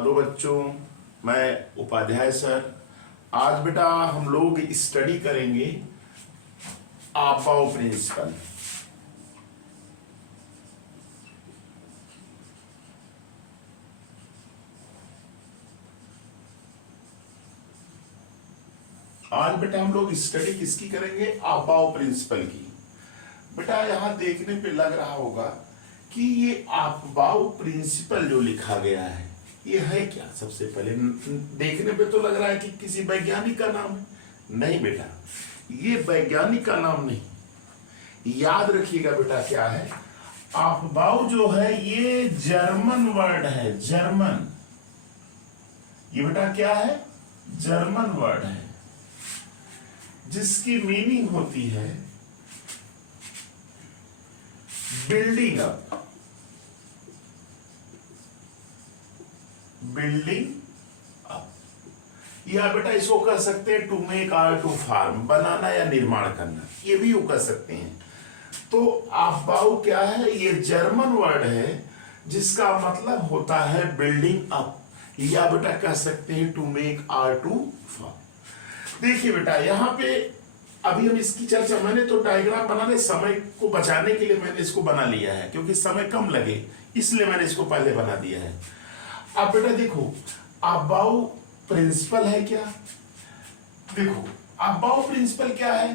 Hello बच्चों, मैं Upadhyay sir. आज बेटा हम लोग स्टडी करेंगे आपाव प्रिंसिपल। आज बेटा हम लोग स्टडी किसकी करेंगे? आपाव प्रिंसिपल की। बेटा यहाँ देखने पे लग रहा होगा कि ये आपाव प्रिंसिपल जो लिखा गया है ये है क्या? सबसे पहले देखने पे तो लग रहा है कि किसी वैज्ञानिक का नाम है। नहीं बेटा, ये वैज्ञानिक का नाम नहीं। याद रखिएगा बेटा क्या है, आफबाउ जो है ये जर्मन वर्ड है। जर्मन, ये बेटा क्या है? जर्मन वर्ड है जिसकी मीनिंग होती है बिल्डिंग अप। बिल्डिंग अप, या बेटा इसको कह सकते हैं to make or to form, बनाना या निर्माण करना, ये भी वो कह सकते हैं। तो आफबाउ क्या है? ये जर्मन वर्ड है जिसका मतलब होता है बिल्डिंग अप, या बेटा कह सकते हैं to make or to form. देखिए बेटा यहाँ पे अभी हम इसकी चर्चा, मैंने तो डायग्राम बनाने समय को बचाने के लिए मैंने इसको बना लिया है, क्योंकि समय कम लगे इसलिए मैंने इसको पहले बना दिया है। अब बेटा देखो आफबाउ प्रिंसिपल है क्या? देखो आफबाउ प्रिंसिपल क्या है?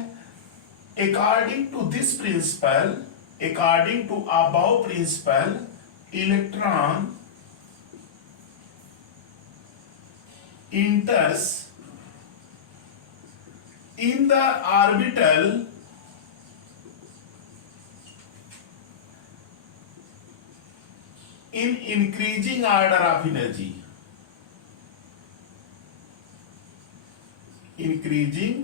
According to this principle, according to Aufbau principle, electron enters in the orbital in increasing order of energy. Increasing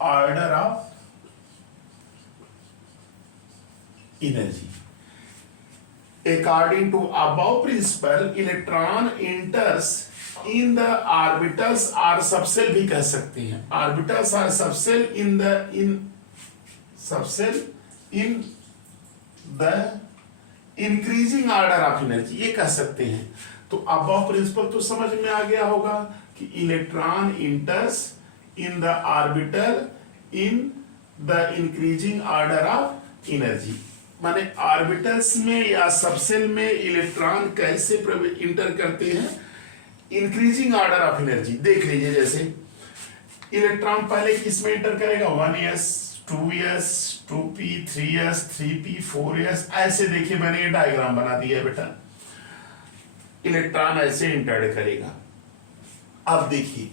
order of energy. According to above principle, electron enters in the orbitals or subshell भी कह सकते हैं। Orbitals or subshell in the increasing order of energy, ये कह सकते हैं। तो above principle तो समझ में आ गया होगा कि electron enters in the orbital in the increasing order of energy, माने ऑर्बिटल्स में या सबसेल में इलेक्ट्रॉन कैसे इंटर करते हैं? Increasing order of energy. देख लीजिए जैसे इलेक्ट्रॉन पहले किसमें इंटर करेगा? 1s, 2s, 2p, 3s, 3p, 4s, ऐसे देखिए मैंने ये डायग्राम बना दिया है बेटा। इलेक्ट्रॉन ऐसे इंटर करेगा। अब देखिए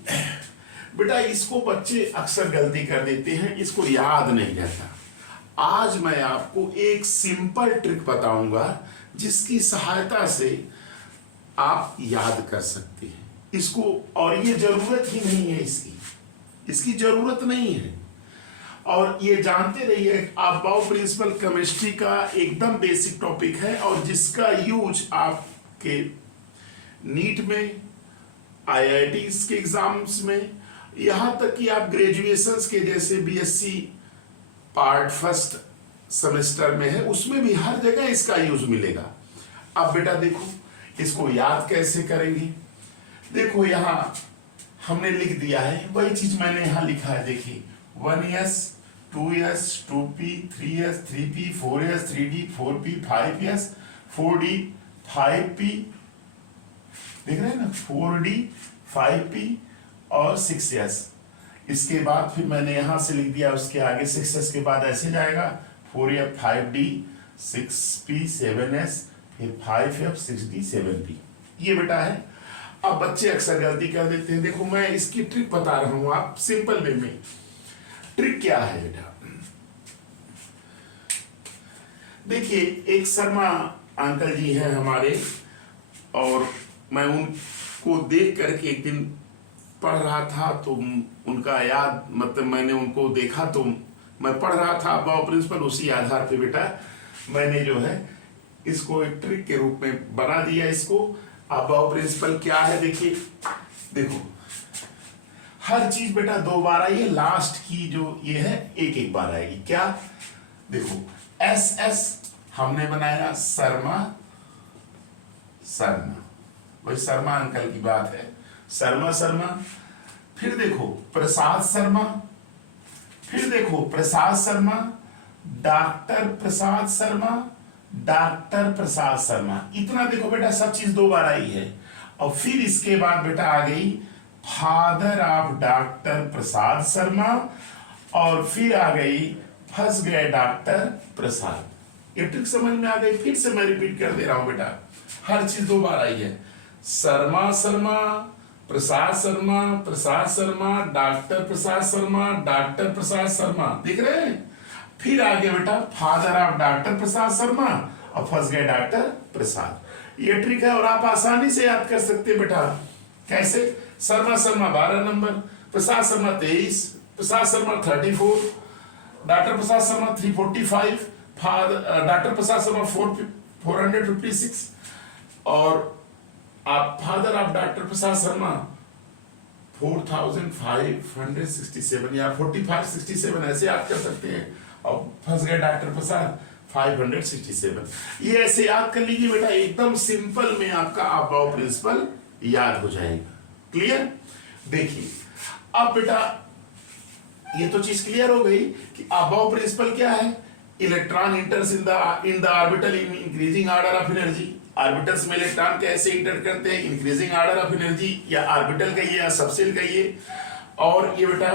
बेटा इसको बच्चे अक्सर गलती कर देते हैं, इसको याद नहीं रहता। आज मैं आपको एक सिंपल ट्रिक बताऊंगा जिसकी सहायता से आप याद कर सकते हैं इसको, और ये जरूरत ही नहीं है, इसकी जरूरत नहीं है। और ये जानते रहिए आफबाउ प्रिंसिपल केमिस्ट्री का एकदम बेसिक टॉपिक है, और जिसका यूज आपके नीट में, आईआईटीज के एग्जाम्स में, यहां तक कि आप ग्रेजुएशंस के जैसे बीएससी पार्ट फर्स्ट सेमेस्टर में है उसमें भी हर जगह इसका यूज मिलेगा। अब बेटा देखो इसको याद कैसे करेंगे? देखो यहां हमने लिख दिया है, वही चीज मैंने यहां लिखा है। देखिए 1s, 2s, 2p, 3s, 3p, 4s, 3d, 4p, 5s, 4d, 5p, देख रहे हैं ना, 4d, 5p और 6s। इसके बाद फिर मैंने यहां से लिख दिया, उसके आगे 6s के बाद ऐसे जाएगा 4f, 5d, 6p, 7s, फिर 5f, 6d, 7p। ये बेटा है। अब बच्चे अक्सर गलती कर देते हैं। देखो मैं इसकी ट्रिक बता रहा हूं, आप सिंपल वे में। ट्रिक क्या है बेटा? देखिए एक शर्मा अंकल जी हैं हमारे, और मैं उनको देख करके एक दिन पढ़ रहा था तो उनका याद, मतलब मैंने उनको देखा तो मैं पढ़ रहा था आफबाउ प्रिंसिपल, उसी आधार पे बेटा मैंने जो है इसको एक ट्रिक के रूप में बना दिया। इसको आफबाउ प्रिंसिपल क्या है देखिए, देखो हर चीज बेटा 2 बार आई है, लास्ट की जो ये है एक एक बार आएगी। क्या? देखो एस एस हमने बनाया शर्मा शर्मा, वही शर्मा अंकल की बात है, शर्मा शर्मा। फिर देखो प्रसाद शर्मा, फिर देखो प्रसाद शर्मा, डॉक्टर प्रसाद शर्मा, डॉक्टर प्रसाद शर्मा। इतना देखो बेटा, सब चीज दो बार आई है। और फिर इसके बाद बेटा आ गई father of doctor Prasad Sharma, और फिर आ गई फंस गए डॉक्टर प्रसाद। ये ट्रिक समझ में आ गई? फिर से मैं रिपीट कर दे रहा हूं बेटा, हर चीज दो बार आई है। शर्मा शर्मा, प्रसाद शर्मा, प्रसाद शर्मा, डॉक्टर प्रसाद शर्मा, डॉक्टर प्रसाद शर्मा, दिख रहे हैं? फिर आगे बेटा father of doctor Prasad Sharma और फंस गए डॉक्टर प्रसाद। ये ट्रिक है और आप आसानी से याद कर सकते हैं बेटा। कैसे? Sharma Sharma 12 number, Prasad Sharma 23, Prasad Sharma 34, doctor Prasad Sharma 345, doctor Prasad Sharma 456, और आप father of doctor Prasad Sharma 4567 या 4567 ऐसे याद कर सकते हैं, और फंस गए डॉक्टर प्रसाद 567। ये ऐसे याद कर लीजिए बेटा, एकदम सिंपल में आपका अबाव प्रिंसिपल याद हो जाएगा। क्लियर? देखिए अब बेटा ये तो चीज क्लियर हो गई कि अबाव प्रिंसिपल क्या है। Electron इंटर्स in the orbital in increasing order of energy. Orbitals में इलेक्ट्रॉन कैसे इंटर करते हैं? इंक्रीजिंग ऑर्डर ऑफ एनर्जी, या ऑर्बिटल कहिए या सबसेल कहिए। और ये बेटा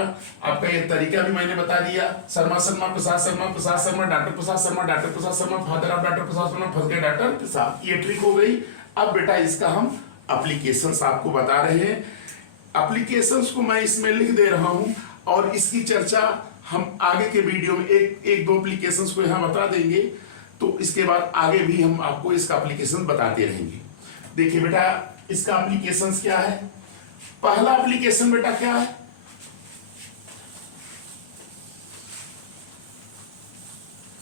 आपका ये तरीका भी मैंने बता दिया, Sharma Sharma, Prasad Sharma, Prasad Sharma, doctor Prasad Sharma, doctor Prasad Sharma, father of doctor Prasad Sharma, फंस गए डॉक्टर प्रसाद। ये ट्रिक हो गई। अब बेटा इसका हम एप्लीकेशंस आपको बता रहे हैं। एप्लीकेशंस को मैं इसमें लिख दे रहा हूं, और इसकी चर्चा हम आगे के वीडियो में एक दो एप्लीकेशंस को यहां बता देंगे, तो इसके बाद आगे भी हम आपको इसका एप्लीकेशन बताते रहेंगे। देखिए बेटा इसका एप्लीकेशंस क्या है। पहला एप्लीकेशन बेटा क्या है?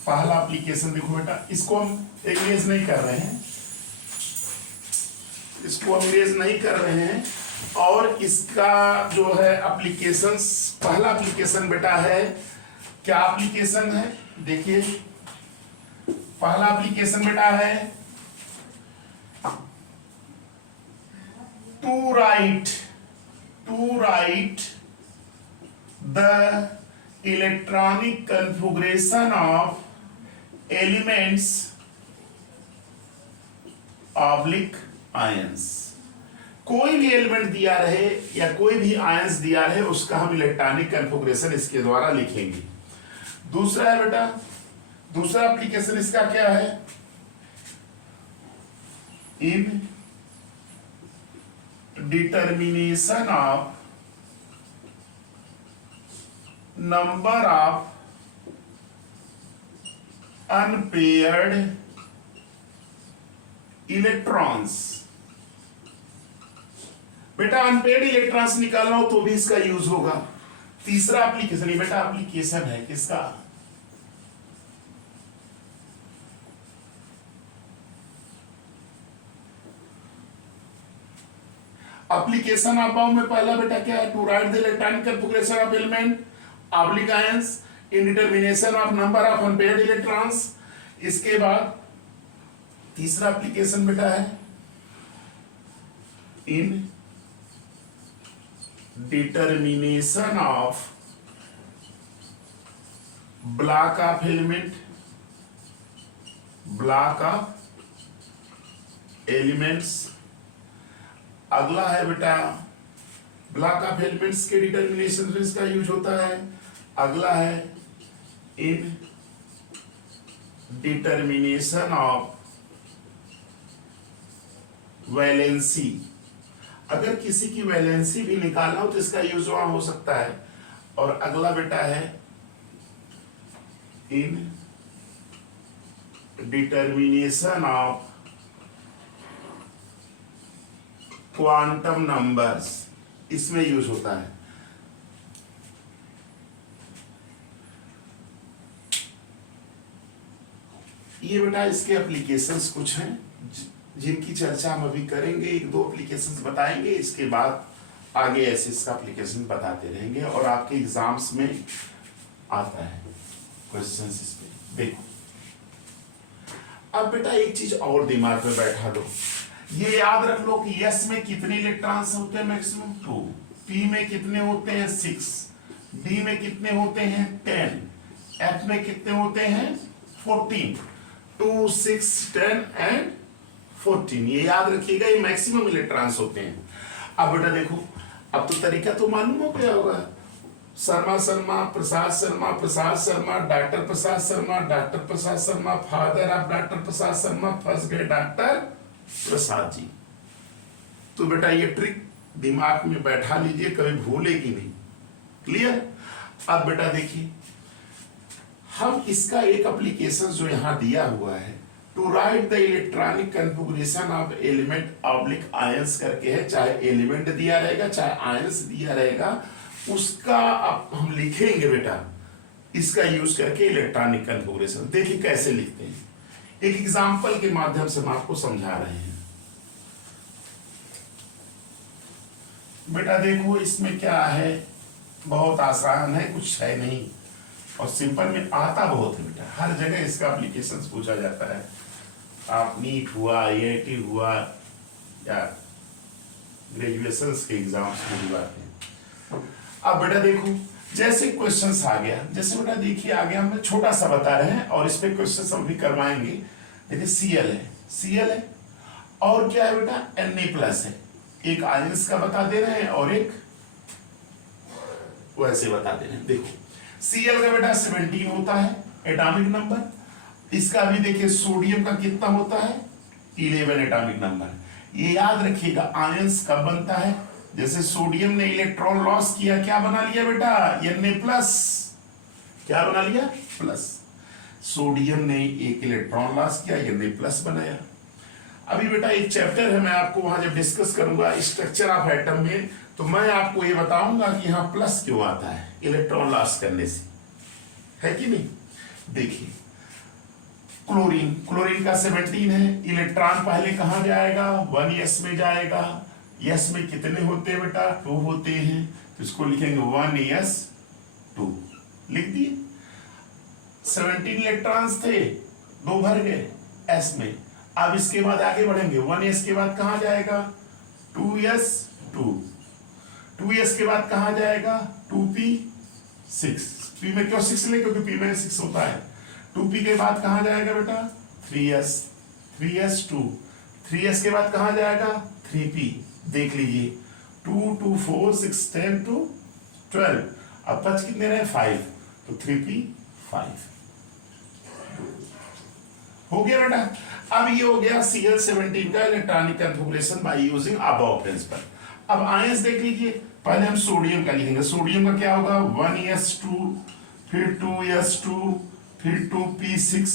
पहला एप्लीकेशन देखो बेटा, इसको हम इरेज नहीं कर रहे हैं, इसको हम इरेज नहीं कर रहे हैं। और इसका जो है एप्लीकेशंस, पहला एप्लीकेशन बेटा है, क्या एप्लीकेशन है? देखिए पहला एप्लीकेशन बेटा है to write the electronic configuration of elements oblique ions. कोई भी एलिमेंट दिया रहे या कोई भी आयंस दिया रहे, उसका हम इलेक्ट्रॉनिक कन्फिगरेशन इसके द्वारा लिखेंगे। दूसरा है बेटा, दूसरा एप्लीकेशन इसका क्या है? In determination of number of unpaired electrons. बेटा अनपेयर्ड इलेक्ट्रॉन्स निकालना हो तो भी इसका यूज होगा। तीसरा एप्लीकेशन, ये बेटा एप्लीकेशन है किसका? एप्लीकेशन अबाव में पहला बेटा क्या है? To write the electronic configuration of element oblique ions in determination of number of unpaired electrons. इसके बाद तीसरा एप्लीकेशन बेटा है in determination of block of element, block of elements. अगला है बेटा ब्लॉक ऑफ एलिमेंट्स के डिटर्मिनेशन में इसका यूज होता है। अगला है इन डिटर्मिनेशन ऑफ वैलेंसी। अगर किसी की वैलेंसी भी निकालना हो तो इसका यूज वहां हो सकता है। और अगला बेटा है in determination of quantum numbers, इसमें यूज होता है। ये बेटा इसके एप्लीकेशंस कुछ हैं जिनकी चर्चा हम अभी करेंगे। एक दो एप्लीकेशंस बताएंगे, इसके बाद आगे ऐसे इसका एप्लीकेशन बताते रहेंगे और आपके एग्जाम्स में आता है क्वेश्चंस इस पे। देखो अब बेटा एक चीज और दिमाग में बैठा दो, ये याद रख लो कि S में कितने इलेक्ट्रॉन्स होते हैं मैक्सिमम 2, P में कितने होते हैं 6, D में कितने होते हैं 10, F में कितने होते हैं 14, 2 6 10 एंड 14। ये याद रखिएगा, ये मैक्सिमम इलेक्ट्रॉन्स होते हैं। अब बेटा देखो, अब तो तरीका तो मालूम हो गया होगा, Sharma Sharma, Prasad Sharma, Prasad Sharma, doctor Prasad Sharma, doctor Prasad Sharma, father of doctor Prasad Sharma, फंस गए डॉक्टर प्रसाद जी। तो बेटा ये ट्रिक दिमाग में बैठा लीजिए, कभी भूलेगी नहीं। क्लियर? अब बेटा देखिए, हम इसका एक एप्लीकेशन जो यहां दिया हुआ है, to write the electronic configuration of element oblique ions करके है, चाहे एलिमेंट दिया रहेगा चाहे आयंस दिया रहेगा, उसका अब हम लिखेंगे बेटा, इसका यूज करके इलेक्ट्रॉनिक कन्फिगरेशन। देखिए कैसे लिखते हैं, एक एग्जांपल के माध्यम से हम आपको समझा रहे हैं। बेटा देखो इसमें क्या है, बहुत आसान है, कुछ है नहीं, और सिंपल में आता बहुत है बेटा, हर जगह इसका एप्लीकेशन पूछा जाता है। आप नीट हुआ, IIT हुआ, या ग्रेजुएशन के एग्जाम्स में भी आते हैं। अब बेटा देखो, जैसे क्वेश्चंस आ गया, जैसे बेटा देखिए आ गया, हम छोटा सा बता रहे हैं और इस पे क्वेश्चंस हम भी करवाएंगे। देखिए Cl है और क्या है बेटा Na+ है, एक आयंस का बता दे रहे हैं और एक वैसे बता दे रहे हैं। देखो Cl का बेटा 17 होता है एटॉमिक नंबर, इसका भी देखिए सोडियम का कितना होता है 11 एटॉमिक नंबर। ये याद रखिएगा आयंस कब बनता है, जैसे सोडियम ने इलेक्ट्रॉन लॉस किया, क्या बना लिया बेटा Na+, क्या बना लिया प्लस। सोडियम ने एक इलेक्ट्रॉन लॉस किया, Na+ बनाया। अभी बेटा एक चैप्टर है, मैं आपको वहां जब डिस्कस करूंगा स्ट्रक्चर ऑफ एटम में, तो मैं आपको ये बताऊंगा कि यहाँ प्लस क्यों आता है इलेक्ट्रॉन लॉस करने से, है कि नहीं। देखिए क्लोरीन का 17 है, इलेक्ट्रॉन पहले कहां जाएगा 1s में जाएगा, s में कितने होते हैं बेटा 2 होते हैं, तो इसको लिखेंगे 1s2, लिख दिए। 17 इलेक्ट्रॉन्स थे, 2 भर गए s में। अब इसके बाद आगे बढ़ेंगे, 1s के बाद कहां जाएगा 2s2, 2s के बाद कहां जाएगा 2p6, p में क्यों 6 ले, क्योंकि p में 6 होता है। 2p के बाद कहां जाएगा बेटा 3s2, 3s के बाद कहां जाएगा 3p, देख लीजिए 2 2 4 6 10 to 12, अब बच कितने रहे 5, तो 3p5 हो गया बेटा। अब ये हो गया Cl17 का electronic configuration by using Aufbau principle. अब आयंस देख लीजिए, पहले हम सोडियम का लिखेंगे, सोडियम का क्या होगा 1s2, फिर 2s2, फिर 2p6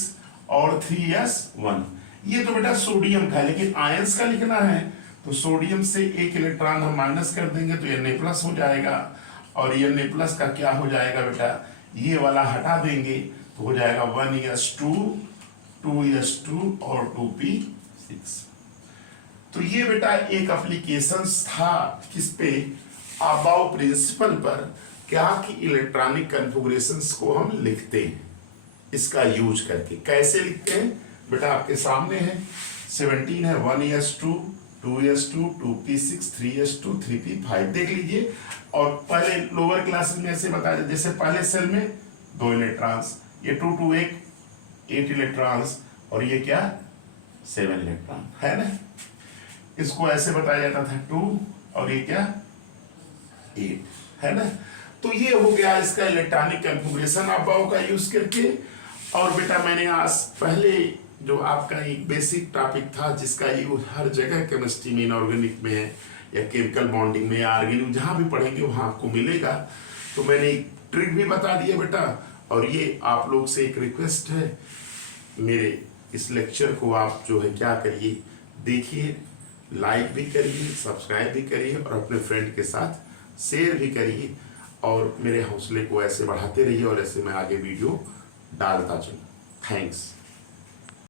और 3s1। ये तो बेटा सोडियम का है, लेकिन आयंस का लिखना है तो सोडियम से एक इलेक्ट्रॉन हम माइनस कर देंगे तो Na+ हो जाएगा, और Na+ का क्या हो जाएगा बेटा, ये वाला हटा देंगे तो हो जाएगा 1s2, 2s2 और 2p6। तो ये बेटा एक एप्लीकेशन था किस पे, अबाव प्रिंसिपल पर, क्या कि इलेक्ट्रॉनिक कन्फिगरेशंस को हम लिखते हैं इसका यूज करके। कैसे लिखते हैं बेटा आपके सामने है, 17 है 1s2, 2s2, 2p6, 3s2, 3p5, देख लीजिए। और पहले लोअर क्लास में ऐसे बताया, जैसे पहले सेल में 2 इलेक्ट्रॉन्स, ये 2 2 8 इलेक्ट्रॉन्स, और ये क्या 7 इलेक्ट्रॉन है ना, इसको ऐसे बताया जाता था 2 और ये क्या 8 है ना। तो ये हो गया इसका इलेक्ट्रॉनिक कन्फिगरेशन अबाव का यूज करके। और बेटा मैंने आज पहले जो आपका एक बेसिक टॉपिक था जिसका यूज हर जगह केमिस्ट्री में, इनऑर्गेनिक में है या केमिकल बॉन्डिंग में या ऑर्गेनिक, जहां भी पढ़ेंगे वहां आपको मिलेगा, तो मैंने एक ट्रिक भी बता दिया बेटा। और ये आप लोग से एक रिक्वेस्ट है, मेरे इस लेक्चर को आप जो है क्या करिए, देखिए, लाइक भी करिए, सब्सक्राइब भी करिए और अपने फ्रेंड के साथ शेयर भी करिए, और मेरे हौसले को ऐसे बढ़ाते रहिए और ऐसे मैं आगे वीडियो डालता चलूँ। थैंक्स।